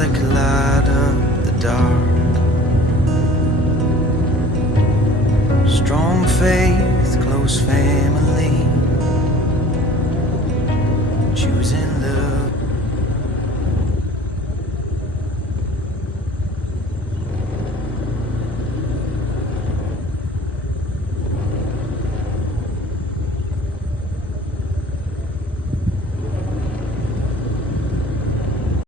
that could light up the dark. Strong faith, close family,